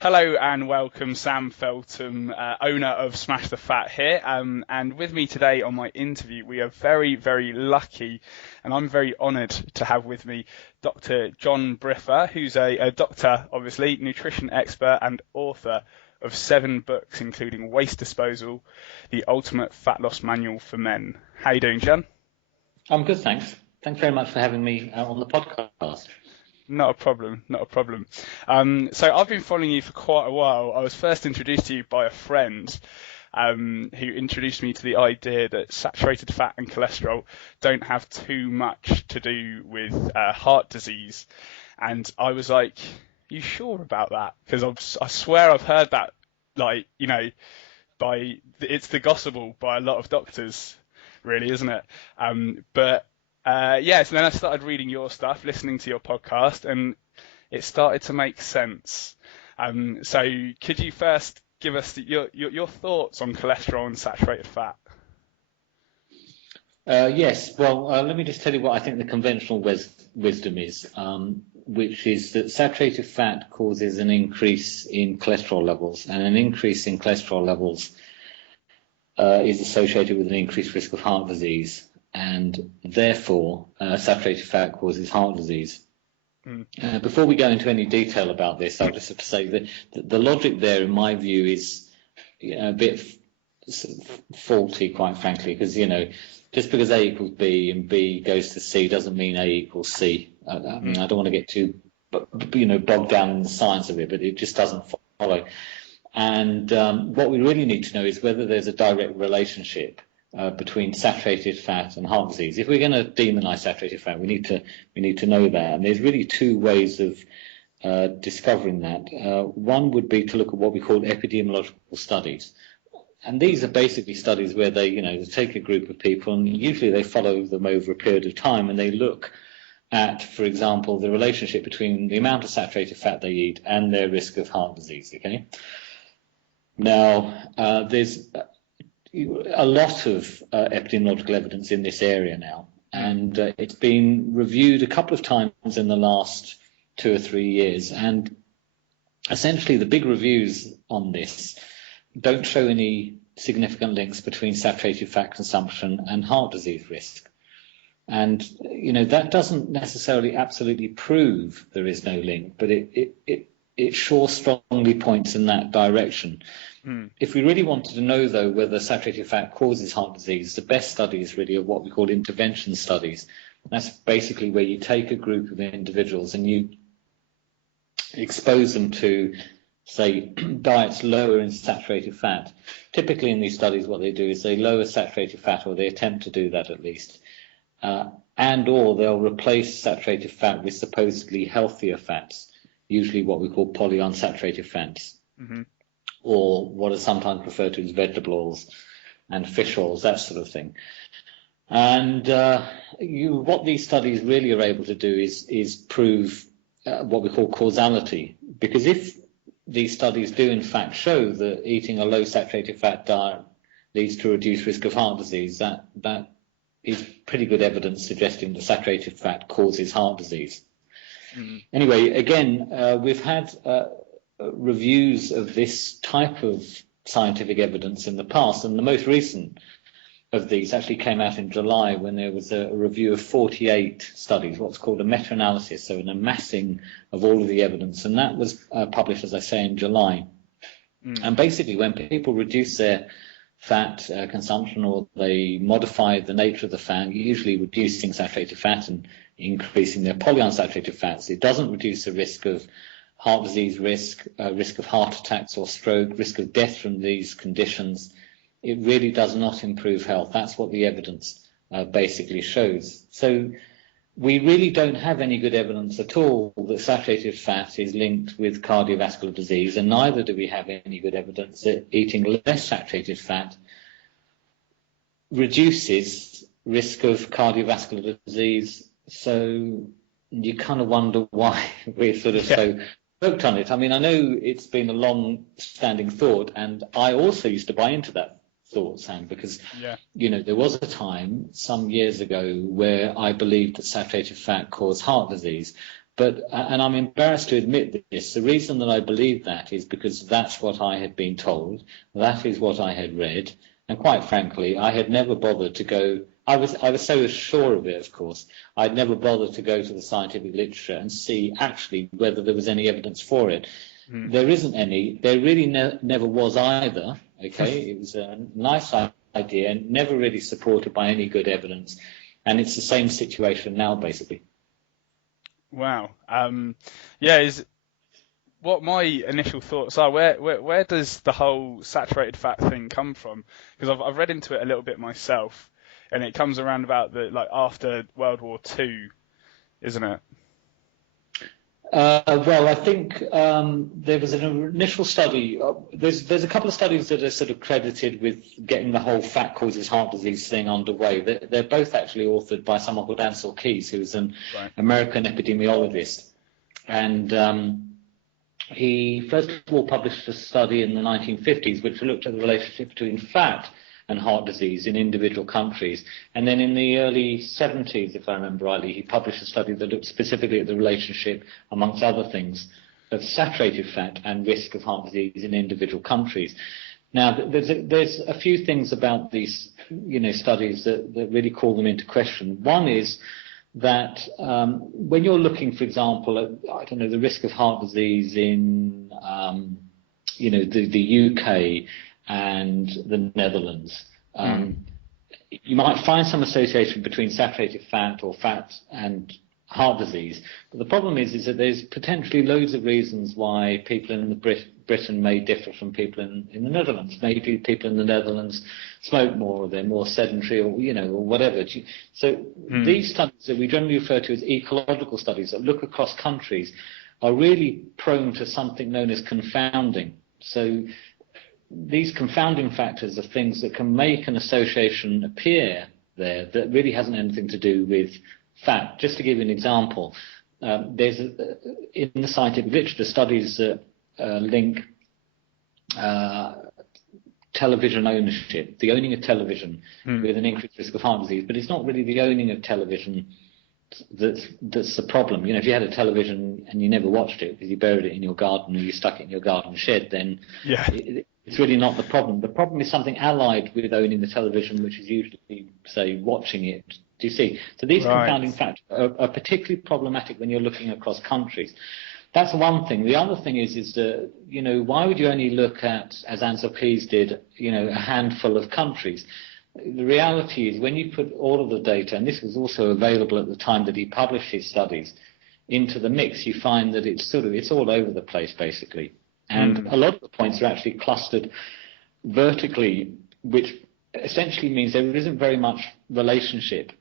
Hello and welcome, Sam Feltham, owner of Smash the Fat here. And with me today on my interview, we are very, very lucky, and I'm very honoured to have with me Dr. John Briffa, who's a doctor, obviously, nutrition expert and author of 7 books, including Waste Disposal, The Ultimate Fat Loss Manual for Men. How you doing, John? I'm good, thanks. Thanks very much for having me on the podcast. Not a problem, not a problem. So I've been following you for quite a while. I was first introduced to you by a friend who introduced me to the idea that saturated fat and cholesterol don't have too much to do with heart disease. And I was like, you sure about that? Because I swear I've heard that, it's the gospel by a lot of doctors, really, isn't it? So then I started reading your stuff, listening to your podcast, and it started to make sense. So could you first give us your thoughts on cholesterol and saturated fat? Yes, well, let me just tell you what I think the conventional wisdom is, which is that saturated fat causes an increase in cholesterol levels, and an increase in cholesterol levels is associated with an increased risk of heart disease. And therefore, saturated fat causes heart disease. Before we go into any detail about this, I'll just have to say that the logic there, in my view, is a bit faulty, quite frankly, because, just because A equals B and B goes to C doesn't mean A equals C. I don't want to get too, bogged down in the science of it, but it just doesn't follow. And what we really need to know is whether there's a direct relationship between saturated fat and heart disease. If we're going to demonize saturated fat, we need to know that. And there's really 2 ways of discovering that. One would be to look at what we call epidemiological studies. And these are basically studies where they take a group of people, and usually they follow them over a period of time, and they look at, for example, the relationship between the amount of saturated fat they eat and their risk of heart disease. Okay. Now, there's a lot of epidemiological evidence in this area now, and it's been reviewed a couple of times in the last 2 or 3 years, and essentially the big reviews on this don't show any significant links between saturated fat consumption and heart disease risk. And that doesn't necessarily absolutely prove there is no link, but it sure strongly points in that direction. If we really wanted to know, though, whether saturated fat causes heart disease, the best studies really are what we call intervention studies. That's basically where you take a group of individuals and you expose them to, say, diets lower in saturated fat. Typically in these studies, what they do is they lower saturated fat, or they attempt to do that at least, and/or they'll replace saturated fat with supposedly healthier fats, usually what we call polyunsaturated fats. Or what is sometimes referred to as vegetable oils and fish oils, that sort of thing. And what these studies really are able to do is prove what we call causality. Because if these studies do in fact show that eating a low saturated fat diet leads to a reduced risk of heart disease, that is pretty good evidence suggesting that saturated fat causes heart disease. Anyway, again, we've had reviews of this type of scientific evidence in the past, and the most recent of these actually came out in July, when there was a review of 48 studies, what's called a meta-analysis, so an amassing of all of the evidence, and that was published, as I say, in July. And basically, when people reduce their fat consumption, or they modify the nature of the fat, usually reducing saturated fat and increasing their polyunsaturated fats, it doesn't reduce the risk of heart disease risk of heart attacks or stroke, risk of death from these conditions. It really does not improve health. That's what the evidence basically shows. So we really don't have any good evidence at all that saturated fat is linked with cardiovascular disease, and neither do we have any good evidence that eating less saturated fat reduces risk of cardiovascular disease. So you kind of wonder why we're sort of so hooked on it. I mean, I know it's been a long-standing thought, and I also used to buy into that thought, Sam, because there was a time some years ago where I believed that saturated fat caused heart disease, But, and I'm embarrassed to admit this, the reason that I believe that is because that's what I had been told, that is what I had read, and quite frankly, I had never bothered to go. I was so sure of it, of course, I'd never bothered to go to the scientific literature and see actually whether there was any evidence for it. There isn't any. There really never was either. Okay, it was a nice idea, never really supported by any good evidence, and it's the same situation now, basically. Wow. Is what my initial thoughts are. Where does the whole saturated fat thing come from? Because I've read into it a little bit myself, and it comes around about after World War II, isn't it? Well, I think there was an initial study. There's a couple of studies that are sort of credited with getting the whole fat causes heart disease thing underway. They're both actually authored by someone called Ansel Keys, who's an American epidemiologist. And he first of all published a study in the 1950s which looked at the relationship between fat and heart disease in individual countries. And then in the early 70s, if I remember rightly, he published a study that looked specifically at the relationship, amongst other things, of saturated fat and risk of heart disease in individual countries. Now, there's a few things about these, studies that really call them into question. One is that when you're looking, for example, at, the risk of heart disease in, the UK and the Netherlands, you might find some association between saturated fat or fat and heart disease. But the problem is that there's potentially loads of reasons why people in Britain may differ from people in the Netherlands. Maybe people in the Netherlands smoke more, or they're more sedentary, or or whatever. So these studies that we generally refer to as ecological studies that look across countries are really prone to something known as confounding. So these confounding factors are things that can make an association appear there that really hasn't anything to do with fat. Just to give you an example, there's in the scientific literature studies that link television ownership, the owning of television, with an increased risk of heart disease. But it's not really the owning of television that's the problem. If you had a television and you never watched it because you buried it in your garden or you stuck it in your garden shed, then it's really not the problem. The problem is something allied with owning the television, which is usually, say, watching it. Do you see? So these confounding factors are particularly problematic when you're looking across countries. That's one thing. The other thing is that, why would you only look at, as Ansel Keys did, a handful of countries? The reality is when you put all of the data, and this was also available at the time that he published his studies, into the mix, you find that it's all over the place, basically. And a lot of the points are actually clustered vertically, which essentially means there isn't very much relationship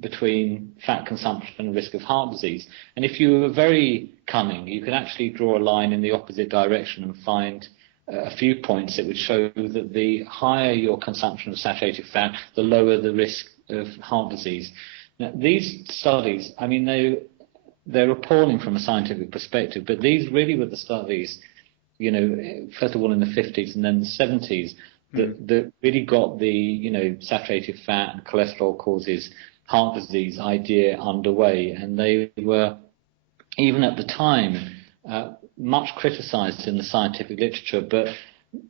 between fat consumption and risk of heart disease. And if you were very cunning, you could actually draw a line in the opposite direction and find a few points that would show that the higher your consumption of saturated fat, the lower the risk of heart disease. Now, these studies, they're appalling from a scientific perspective, but these really were the studies, first of all in the 50s and then the 70s, that really got the, saturated fat and cholesterol causes heart disease idea underway. And they were, even at the time, much criticized in the scientific literature, but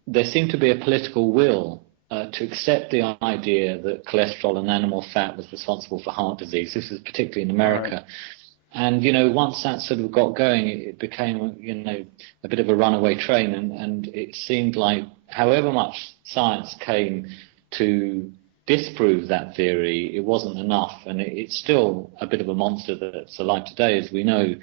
there seemed to be a political will to accept the idea that cholesterol and animal fat was responsible for heart disease. This is particularly in America. And, once that sort of got going, it became, a bit of a runaway train. And it seemed like however much science came to disprove that theory, it wasn't enough. And it's still a bit of a monster that's alive today, as we know,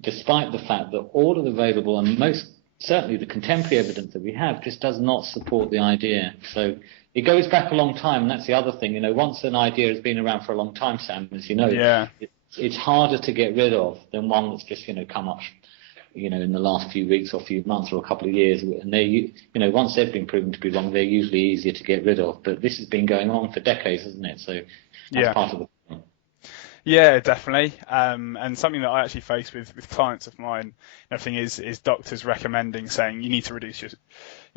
despite the fact that all of the available and most certainly the contemporary evidence that we have just does not support the idea. So it goes back a long time. And that's the other thing. Once an idea has been around for a long time, Sam, as you know, it's harder to get rid of than one that's just, come up, in the last few weeks or few months or a couple of years. And they, once they've been proven to be wrong, they're usually easier to get rid of. But this has been going on for decades, hasn't it? So that's part of the problem. Yeah, definitely. And something that I actually face with clients of mine, everything is doctors recommending, saying you need to reduce your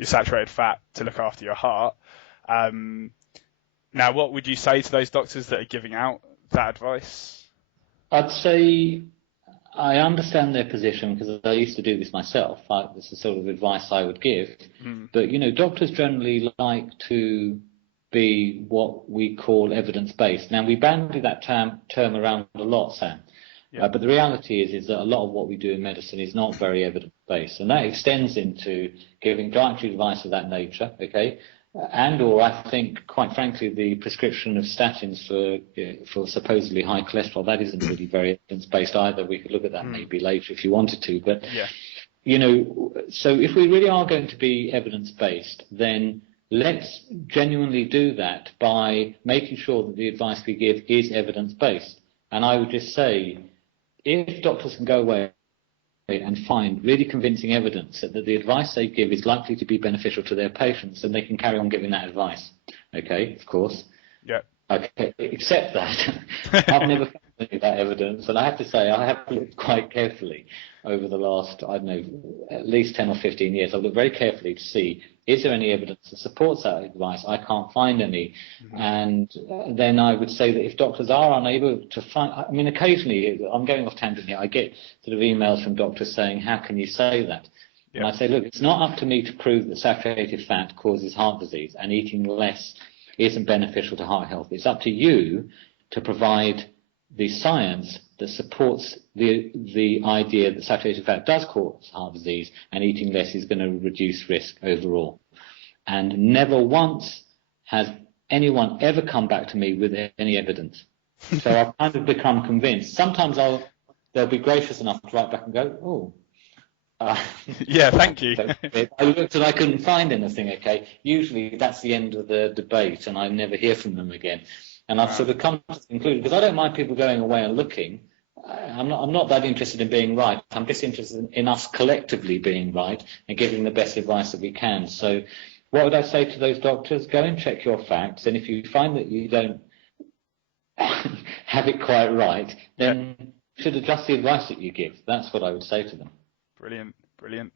saturated fat to look after your heart. Now, what would you say to those doctors that are giving out that advice? I'd say, I understand their position because I used to do this myself. This is the sort of advice I would give. But, doctors generally like to be what we call evidence-based. Now, we bandy that term around a lot, Sam. Yeah. But the reality is that a lot of what we do in medicine is not very evidence-based. And that extends into giving dietary advice of that nature, okay? And or I think, quite frankly, the prescription of statins for supposedly high cholesterol, that isn't really very evidence-based either. We could look at that maybe later if you wanted to. But, so if we really are going to be evidence-based, then let's genuinely do that by making sure that the advice we give is evidence-based. And I would just say, if doctors can go away and find really convincing evidence that the advice they give is likely to be beneficial to their patients, then they can carry on giving that advice. Okay, of course. Yeah. Okay, except that I've never found any of that evidence, and I have to say I have looked quite carefully over the last, I don't know, at least 10 or 15 years. I've looked very carefully to see, is there any evidence that supports that advice? I can't find any. And then I would say that if doctors are unable to find, I mean, occasionally, I'm going off tangent here, I get sort of emails from doctors saying, how can you say that? Yeah. And I say, look, it's not up to me to prove that saturated fat causes heart disease and eating less isn't beneficial to heart health. It's up to you to provide the science that supports the idea that saturated fat does cause heart disease and eating less is going to reduce risk overall. And never once has anyone ever come back to me with any evidence. So I've kind of become convinced. Sometimes they'll be gracious enough to write back and go, oh, yeah, thank you. I looked and I couldn't find anything, okay? Usually that's the end of the debate and I never hear from them again. And I've sort of come to the conclusion, because I don't mind people going away and looking. I'm not that interested in being right. I'm just interested in us collectively being right and giving the best advice that we can. So what would I say to those doctors? Go and check your facts. And if you find that you don't have it quite right, then you should adjust the advice that you give. That's what I would say to them. Brilliant. Brilliant.